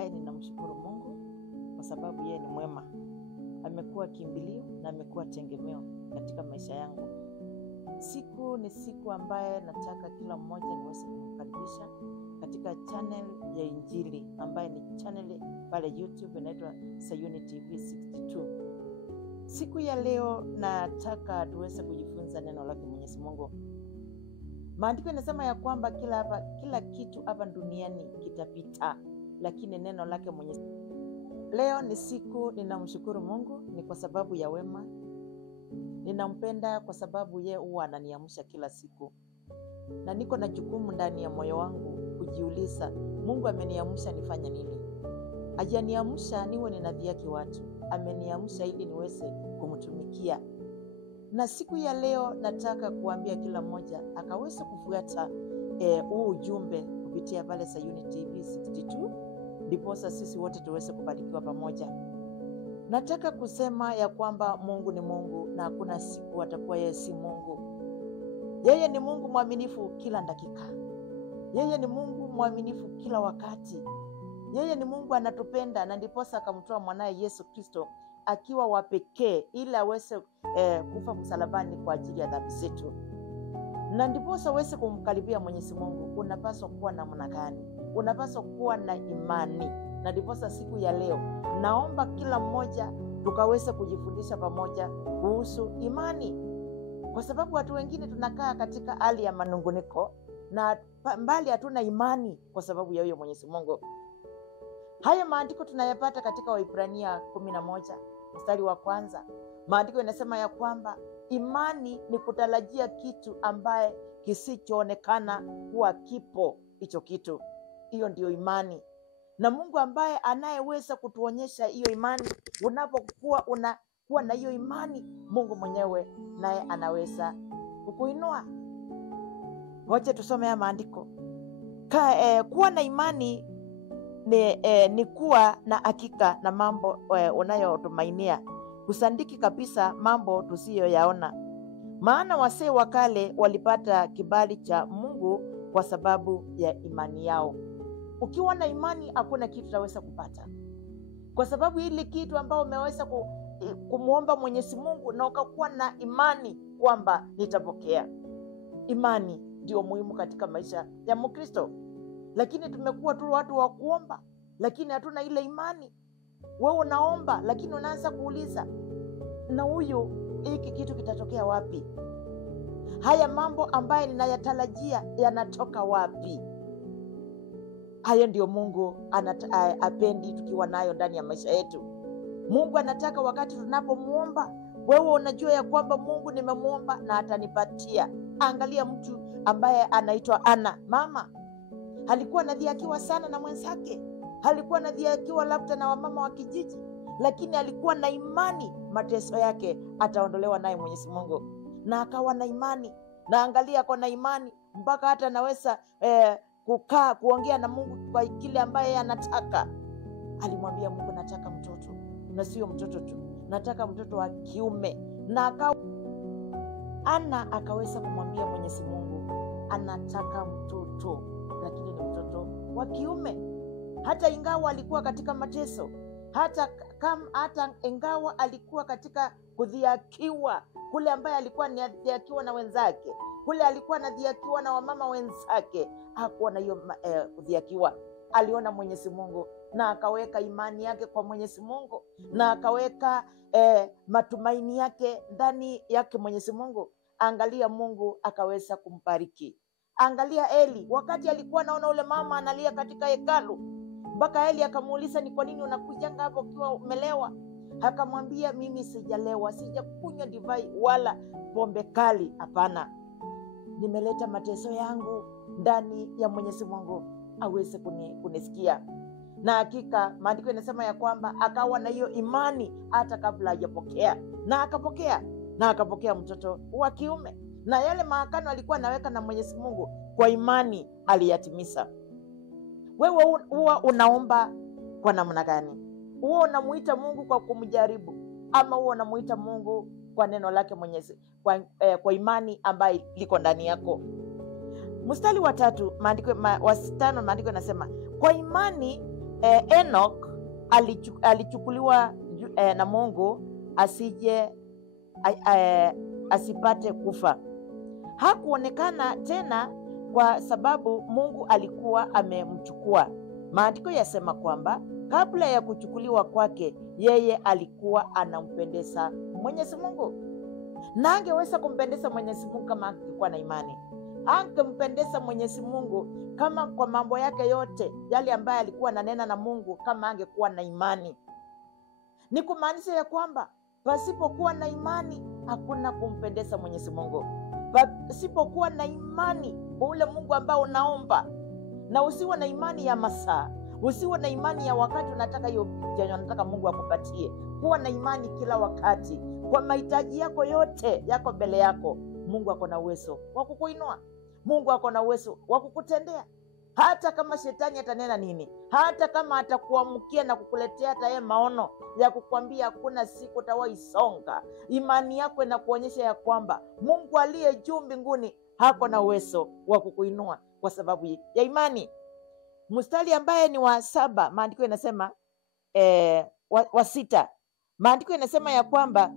ambaye ninamshukuru Mungu kwa sababu yeye ni mwema. Amekuwa kimbilio na amekuwa tegemeo katika maisha yangu. Siku ni siku ambaye nataka kila mmoja niweze kumkaribisha katika channel ya Injili ambaye ni channel pale YouTube inaitwa Sayuni TV 62. Siku ya leo nataka tuweze kujifunza neno lake Mwenyezi Mungu. Maandiko yanasema ya kwamba kila kitu hapa duniani kitapita, lakini neno lake Mwenyezi Mungu. Leo ni siku ninamshukuru Mungu ni kwa sababu ya wema. Ninampenda kwa sababu yeye huwa ananiamsha kila siku. Na niko na jukumu ndani ya moyo wangu kujiuliza, Mungu ameniamsha nifanye nini? Hajaniamsha niwe ninadhihaki watu. Ameniamsha ili niweze kumtumikia. Na siku ya leo nataka kuambia kila mmoja akaweze kufuata huu ujumbe kupitia pale Sayuni TV 62, ndiposa sisi wote tuweze kubarikiwa pamoja. Nataka kusema ya kwamba Mungu ni Mungu na hakuna siku atakuwa yeye si Mungu. Yeye ni Mungu mwaminifu kila dakika. Yeye ni Mungu mwaminifu kila wakati. Yeye ni Mungu anatupenda na ndiposa akamtoa mwanae Yesu Kristo akiwa wa pekee ili aweze kufa msalabani kwa ajili ya dhambi zetu. Na ndiposa uweze kumkaribia Mwenyezi Mungu, unapaswa kuwa na namna gani? Unapaswa kuwa na imani. Na ndiposa siku ya leo naomba kila mmoja tukaweze kujifundisha pamoja kuhusu imani. Kwa sababu watu wengine tunakaa katika hali ya manunguniko na mbali hatuna imani kwa sababu ya huyo Mwenyezi Mungu. Haya maandiko tunayapata katika Waebrania 11 mstari wa 1. Maandiko yanasema ya kwamba imani ni kutarajia kitu ambaye kisichoonekana kuwa kipo hicho kitu. Hiyo ndio imani. Na Mungu ambaye anayeweza kutuonyesha hiyo imani, unapokuwa unakuwa na hiyo imani, Mungu mwenyewe naye anaweza kukuinua. Wacha tusome ya maandiko. Kuwa na imani ni kuwa na hakika na mambo unayotumainia, kusandiki kabisa mambo tusiyoyaona. Maana wasee wa kale walipata kibali cha Mungu kwa sababu ya imani yao. Ukiwa na imani hakuna kitu utaweza kupata. Kwa sababu ile kitu ambao umeweza kumuomba Mwenyezi Mungu na ukakuwa na imani kwamba nitapokea. Imani ndio muhimu katika maisha ya Mkristo. Lakini tumekuwa tu watu wa kuomba, lakini hatuna ile imani. Wewe unaomba lakini unaanza kuuliza, na huyu hiki kitu kitatokea wapi? Haya mambo ambaye ninayatarajia yanatoka wapi? Haya ndio Mungu apendi tukiwa nayo ndani ya maisha yetu. Mungu anataka wakati tunapomuomba, wewe unajua ya kwamba Mungu nimemuomba na atanipatia. Angalia mtu ambaye anaitwa Ana, mama. Alikuwa anadhihakiwa sana na mwenzake. Alikuwa anadhihakiwa labda na wamama wa kijiji, lakini alikuwa na imani mateso yake ataondolewa naye Mwenyezi Mungu. Na akawa na imani. Na angalia kwa na imani mpaka hata anaweza kuongea na Mungu kwa kile ambaye anataka. Alimwambia Mungu, nataka mtoto. Na sio mtoto tu, nataka mtoto wa kiume. Na Ana akaweza kumwambia Mwenyezi Mungu, anataka mtoto, lakini ni mtoto wa kiume. Hata ingawa alikuwa katika mateso, hata ingawa alikuwa katika kudhihakiwa, kule ambaye alikuwa anadhihakiwa na wenzake, kule alikuwa anadhihakiwa na wamama wenzake, hakuwa na hiyo kudhihakiwa. Aliona Mwenyezi Mungu na akaweka imani yake kwa Mwenyezi Mungu, na akaweka matumaini yake ndani yake Mwenyezi Mungu. Angalia, Mungu akaweza kumbariki. Angalia Eli, wakati alikuwa naona ule mama analia katika hekalu, mpaka Eli akamuuliza, ni kwa nini unakujanga hapo ukiwa umelewa? Akamwambia, mimi sijalewa, sijakunywa divai wala pombe kali, hapana. Nimeleta mateso yangu ndani ya Mwenyezi Mungu aweze kunisikia. Na hakika maandiko yanasema ya kwamba akawa na hiyo imani hata kabla hajapokea, na akapokea mtoto wa kiume. Na yale maagano alikuwa anaweka na Mwenyezi Mungu kwa imani aliyatimiza. Wewe huwa unaomba kwa namna gani? Huwa unamuita Mungu kwa kumjaribu, ama huwa unamuita Mungu kwa neno lake Mwenyezi, kwa imani ambayo liko ndani yako? Mstari wa 3 maandiko yanasema, kwa imani Enoch alichukuliwa na Mungu asipate kufa. Hakuonekana tena kwa sababu Mungu alikuwa amemchukua. Maandiko yasema kwamba kabla ya kuchukuliwa kwake, yeye alikuwa anampendeza Mwenyezi Mungu, na angeweza kumpendeza Mwenyezi Mungu kama angekuwa na imani. Angempendeza Mwenyezi Mungu kama kwa mambo yake yote yale ambaye alikuwa ananena na Mungu, kama angekuwa na imani. Ni kumaanisha ya kwamba pasipokuwa na imani hakuna kumpendeza Mwenyezi Mungu. Pasipokuwa na imani ule Mungu ambao unaomba, na usiwe na imani ya masaa, usiwe na imani ya wakati unataka hiyo chenye unataka Mungu akupatie. Kuwa na imani kila wakati kwa mahitaji yako yote yako mbele yako. Mungu ako na uwezo wa kukuinua. Mungu ako na uwezo wa kukutendea. Hata kama shetani atanena nini, hata kama atakuamkia na kukuletea hata yeye maono ya kukwambia hakuna siku utawaisonga, imani yako inakuonyesha ya kwamba Mungu aliye juu mbinguni hako na uwezo wa kukuinua kwa sababu ya imani. Mstari ambaye ni wa 7, maandiko yanasema wa 6, maandiko yanasema ya kwamba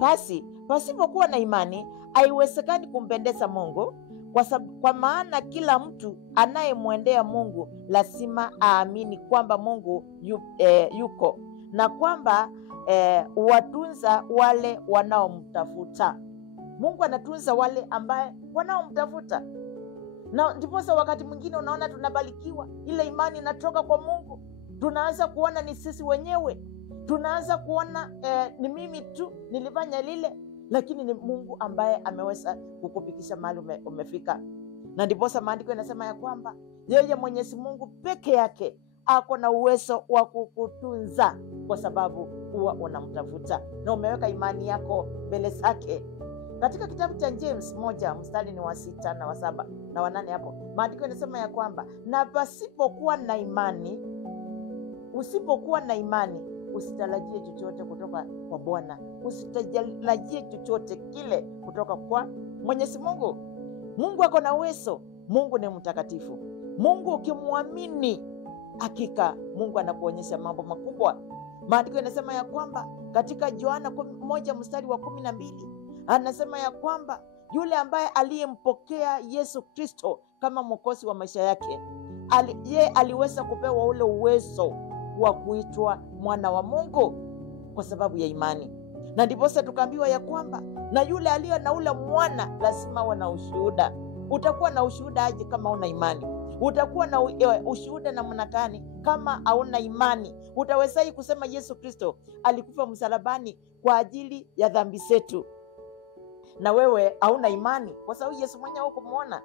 basi pasipokuwa na imani haiwezekani kumpendeza Mungu, kwa maana kila mtu anayemwendea Mungu lazima aamini kwamba Mungu yuko na kwamba watunza wale wanaomtafuta. Mungu anatunza wale ambaye wanaomtafuta. Na ndiposa wakati mwingine unaona tunabarikiwa, ile imani inatoka kwa Mungu. Tunaanza kuona ni sisi wenyewe, tunaanza kuona ni mimi tu nilifanya lile, lakini ni Mungu ambaye ameweza kukufikisha mahali umefika. Na ndiposa maandiko yanasema ya kwamba yeye Mwenyezi Mungu peke yake ako na uwezo wa kukutunza, kwa sababu huwa unamtafuta na umeweka imani yako mbele zake. Katika kitabu cha James 1 mstari ni wa 6 na wa 7 na wa 8, hapo maandiko yanasema ya kwamba na pasipokuwa na imani, usipokuwa na imani usitarajie chochote kutoka kwa Bwana. Usitarajie chochote kile kutoka kwa Mwenyezi Mungu. Mungu ako na uwezo. Mungu ni mtakatifu. Mungu ukimwamini, hakika Mungu anakuonyesha mambo makubwa. Maandiko yanasema ya kwamba katika Yohana 1 mstari wa 12 anasema ya kwamba yule ambaye aliyempokea Yesu Kristo kama mwokozi wa maisha yake, yeye aliweza kupewa ule uwezo wa kuitwa mwana wa Mungu kwa sababu ya imani. Na ndiposa tukaambiwa ya kwamba na yule aliye na ule mwana lazima awe na ushuhuda. Utakuwa na ushuhuda aje kama una imani? Utakuwa na ushuhuda namna gani kama hauna imani? Utawezaje kusema Yesu Kristo alikufa msalabani kwa ajili ya dhambi zetu na wewe hauna imani? Kwa sababu Yesu mwenyewe hukumuona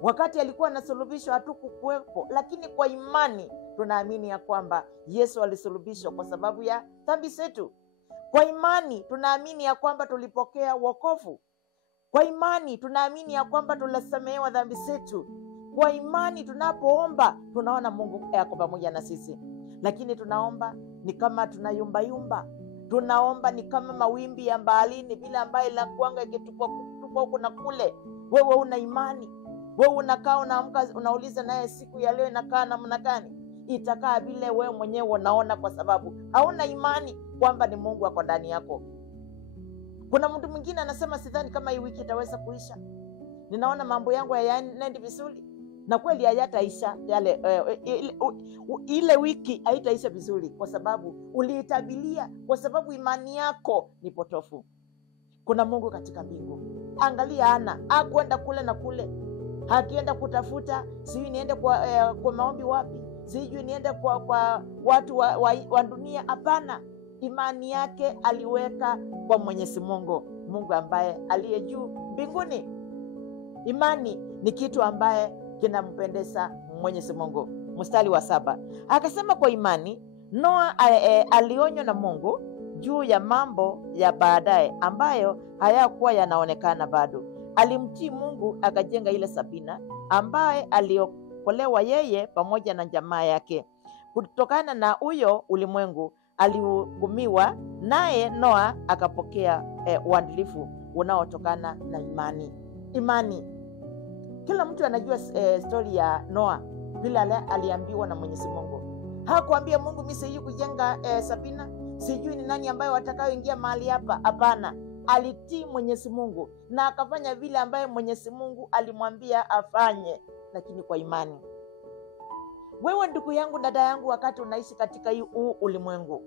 wakati alikuwa anasulubishwa, hatukukuwepo, lakini kwa imani tunaamini ya kwamba Yesu alisulubishwa kwa sababu ya dhambi zetu. Kwa imani tunaamini ya kwamba tulipokea wokovu. Kwa imani tunaamini ya kwamba tulisamehewa dhambi zetu. Kwa imani tunapoomba tunaona Mungu yako pamoja na sisi. Lakini tunaomba ni kama tunayumba. Tunaomba ni kama mawimbi ya baharini, vile ambaye inakuanga ikitupa huku na kule. Wewe una imani. Wewe unakaa unaamka unauliza naye siku ya leo inakaa namna gani? Itakaa vile wewe mwenyewe unaona, kwa sababu hauna imani kwamba ni Mungu ako ndani yako. Kuna mtu mwingine anasema sidhani kama hii wiki itaweza kuisha. Ninaona mambo yangu hayaendi vizuri. Na kweli hayataisha yale ile wiki haitaisha vizuri, kwa sababu uliitabilia, kwa sababu imani yako ni potofu. Kuna Mungu katika mbingu. Angalia Ana, hakwenda kule na kule. Hakienda kutafuta sijui niende kwa maombi wapi, sijui niende kwa watu wa dunia. Hapana, imani yake aliweka kwa Mwenyezi Mungu, Mungu ambaye aliye juu mbinguni. Imani ni kitu ambaye kinampendeza Mwenyezi Mungu. Mstari wa 7 akasema kwa imani Noa alionywa na Mungu juu ya mambo ya baadaye ambayo hayakuwa yanaonekana bado. Alimtii Mungu akajenga ile safina ambaye aliokolewa yeye pamoja na jamaa yake. Kutokana na huyo ulimwengu alihukumiwa, naye Noa akapokea uadilifu unaotokana na imani. Imani. Kila mtu anajua story ya Noa. vile aliambiwa na Mwenyezi Mungu. Hakuambia Mungu, mimi sijui kujenga Sabina, sijui ni nani ambaye watakaoingia mahali hapa. Hapana, alitii Mwenyezi Mungu na akafanya vile ambaye Mwenyezi Mungu alimwambia afanye, lakini kwa imani. Wewe ndugu yangu, dada yangu, wakati unaishi katika huu ulimwengu,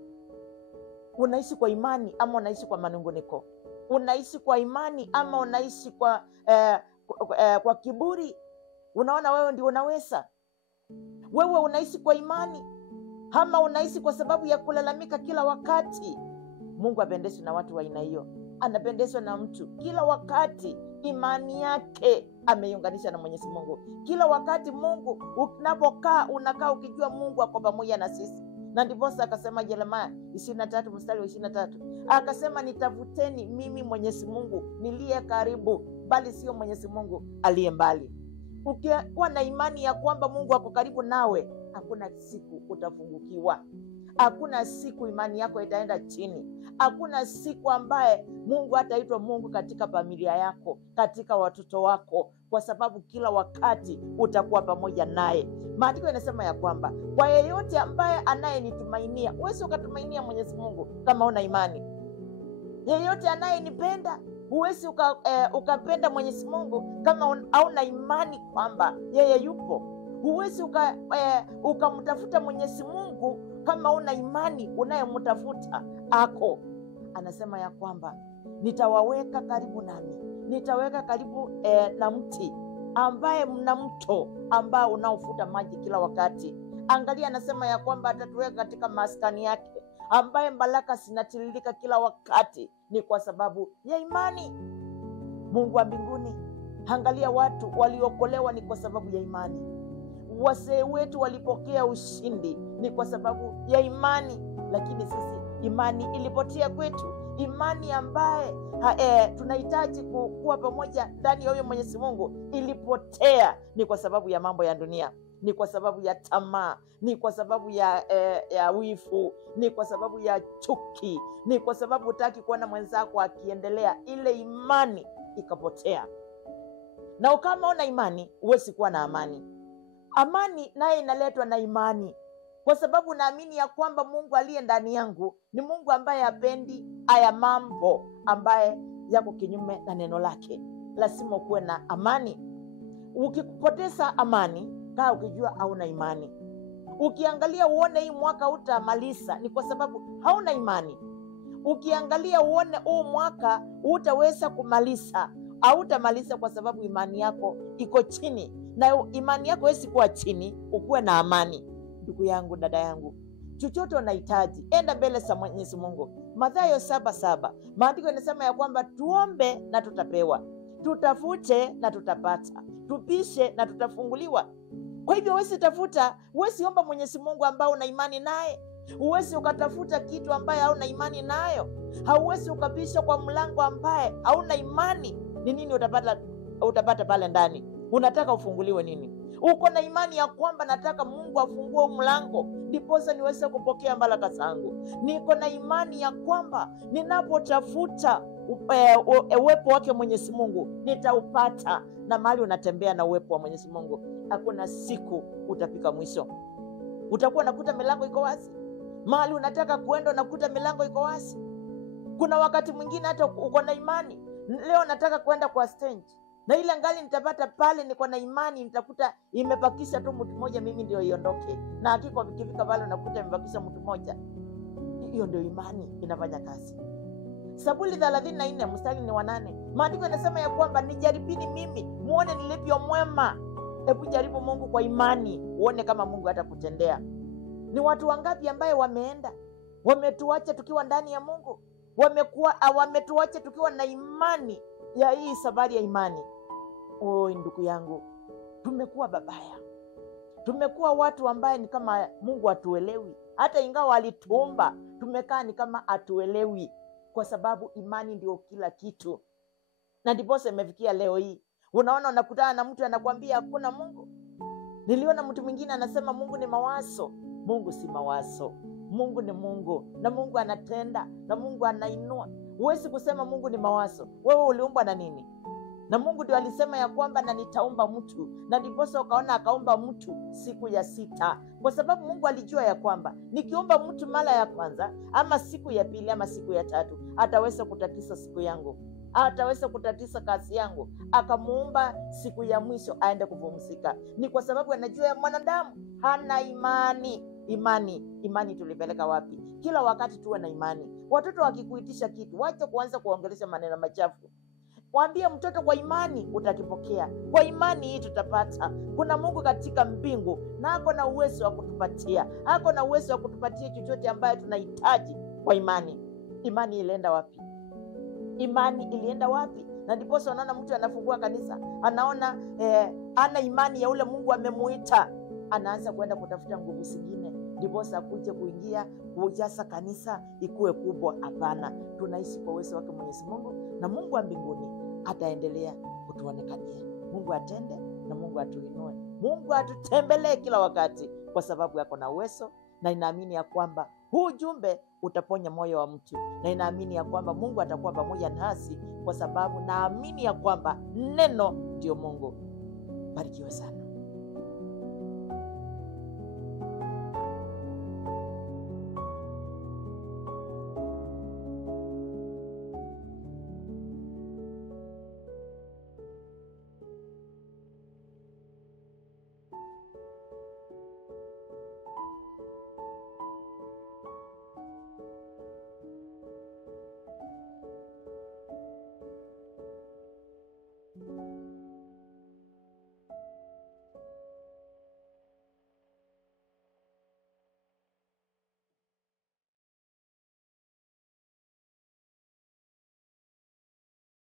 unaishi kwa imani ama unaishi kwa manunguniko? Unaishi kwa imani ama unaishi kwa kiburi? Unaona wewe ndio unaweza? Wewe unaishi kwa imani ama unaishi kwa sababu ya kulalamika kila wakati? Mungu apendezwi na watu wa aina hiyo. Anapendezwa na mtu kila wakati imani yake ameiunganisha na Mwenyezi Mungu. Kila wakati Mungu unapokaa, unakaa ukijua Mungu ako pamoja na sisi. Na ndiposa akasema Yeremia 23 mstari wa 23, akasema nitafuteni mimi Mwenyezi Mungu niliye karibu, bali sio Mwenyezi Mungu aliye mbali. Ukiwa na imani ya kwamba Mungu ako karibu nawe, hakuna siku utafungukiwa. Hakuna siku imani yako itaenda chini. Hakuna siku ambaye Mungu hataitwa Mungu katika familia yako, katika watoto wako, kwa sababu kila wakati utakuwa pamoja naye. Maandiko yanasema ya kwamba kwa yeyote ambaye anayenitumainia, huwezi ukatumainia Mwenyezi Mungu kama una imani. Yeyote anayenipenda, huwezi ukapenda Mwenyezi Mungu kama hauna imani kwamba yeye yupo. Huwezi ukamtafuta Mwenyezi Mungu kama una imani unayemtafuta ako. Anasema ya kwamba nitawaweka karibu nami, nitaweka karibu na mti ambaye mna mto ambao unaofuta maji kila wakati. Angalia, anasema ya kwamba atatuweka katika maskani yake ambaye baraka zinatiririka kila wakati. Ni kwa sababu ya imani. Mungu wa mbinguni, angalia, watu waliokolewa ni kwa sababu ya imani. Wazee wetu walipokea ushindi ni kwa sababu ya imani. Lakini sisi imani ilipotea kwetu. Imani ambaye tunahitaji kuwa pamoja ndani ya huyo Mwenyezi Mungu ilipotea. Ni kwa sababu ya mambo ya dunia, ni kwa sababu ya tamaa, ni kwa sababu ya wivu, ni kwa sababu ya chuki, ni kwa sababu hutaki kuona mwenzako akiendelea. Ile imani ikapotea. Na kama una imani, huwezi kuwa na amani. Amani naye inaletwa na imani, kwa sababu naamini ya kwamba Mungu aliye ndani yangu ni Mungu ambaye hapendi haya mambo ambaye yako kinyume na neno lake. Lazima ukuwe na amani. Ukipoteza amani, kaa ukijua hauna imani. Ukiangalia uone hii mwaka utamaliza, ni kwa sababu hauna imani. Ukiangalia uone huu mwaka utaweza kumaliza, hautamaliza kwa sababu imani yako iko chini. Na imani yako haiwezi kuwa chini ukuwe na amani. Ndugu yangu, dada yangu, chochote unahitaji, enda mbele za Mwenyezi Mungu. Mathayo 7:7, maandiko yanasema ya kwamba tuombe na tutapewa, tutafute na tutapata, tupishe na tutafunguliwa. Kwa hivyo huwezi omba Mwenyezi Mungu ambao una imani naye. Huwezi ukatafuta kitu ambaye hauna imani nayo. Hauwezi ukapisha kwa mlango ambaye hauna imani. Ni nini utapata pale ndani? Unataka ufunguliwe nini? Uko na imani ya kwamba nataka Mungu afungue mlango ndiposa niweze kupokea baraka zangu. Niko na imani ya kwamba ninapotafuta uwepo wake Mwenyezi Mungu nitaupata. Na mahali unatembea na uwepo wa Mwenyezi Mungu, hakuna siku utafika mwisho. Utakuwa nakuta milango iko wazi. Mahali unataka kuenda nakuta milango iko wazi. Kuna wakati mwingine hata uko na imani, leo nataka kwenda kwa stage, na ile ngali nitapata pale, niko na imani nitakuta imebakisha tu mtu mmoja, mimi ndio iondoke. Na hakika ukifika pale unakuta imebakisha mtu mmoja. Hiyo ndio imani inafanya kazi. Zaburi 34 mstari ni wa 8, maandiko yanasema ya kwamba nijaribini mimi muone nilivyo mwema. Hebu jaribu Mungu kwa imani uone kama Mungu atakutendea. Ni watu wangapi ambaye wametuacha tukiwa ndani ya Mungu, wametuacha tukiwa na imani ya hii safari ya imani. Ndugu yangu, tumekuwa babaya. Tumekuwa watu ambaye ni kama Mungu hatuelewi. Hata ingawa alituumba, tumekaa ni kama hatuelewi, kwa sababu imani ndio kila kitu. Na ndiposa imefikia leo hii. Unaona, unakutana na mtu anakuambia hakuna Mungu. Niliona mtu mwingine anasema Mungu ni mawazo. Mungu si mawazo. Mungu ni Mungu, na Mungu anatenda, na Mungu anainua. Huwezi kusema Mungu ni mawazo. Wewe uliumbwa na nini? Na Mungu ndio alisema ya kwamba na nitaumba mtu, na ndiposa ukaona akaumba mtu siku ya 6, kwa sababu Mungu alijua ya kwamba nikiumba mtu mara ya kwanza ama siku ya pili ama siku ya 3 ataweza kutatiza siku yangu, ataweza kutatiza kazi yangu. Akamuumba siku ya mwisho aende kupumzika. Ni kwa sababu anajua ya mwanadamu hana imani. Imani tulipeleka wapi? Kila wakati tuwe na imani. Watoto wakikuitisha kitu, wacha kuanza kuongelesha maneno machafu. Mwambie mtoto, kwa imani utakipokea, kwa imani hii tutapata. Kuna Mungu katika mbingu na ako na uwezo wa kutupatia, ako na uwezo wa kutupatia chochote ambaye tunahitaji kwa imani. Imani ilienda wapi? Imani ilienda wapi? Na ndiposa unaona mtu anafungua kanisa, anaona ana imani ya ule Mungu amemuita, anaanza kwenda kutafuta nguvu zingine ndiposa akuje kuingia kujaza kanisa ikuwe kubwa. Hapana, tunaishi kwa uwezo wake Mwenyezi Mungu, na Mungu wa mbinguni ataendelea kutuonekania. Mungu atende na Mungu atuinue, Mungu atutembelee kila wakati, kwa sababu yako na uwezo. Na inaamini ya kwamba huu ujumbe utaponya moyo wa mtu, na inaamini ya kwamba Mungu atakuwa pamoja nasi, kwa sababu naamini ya kwamba neno ndio Mungu. Barikiwe sana.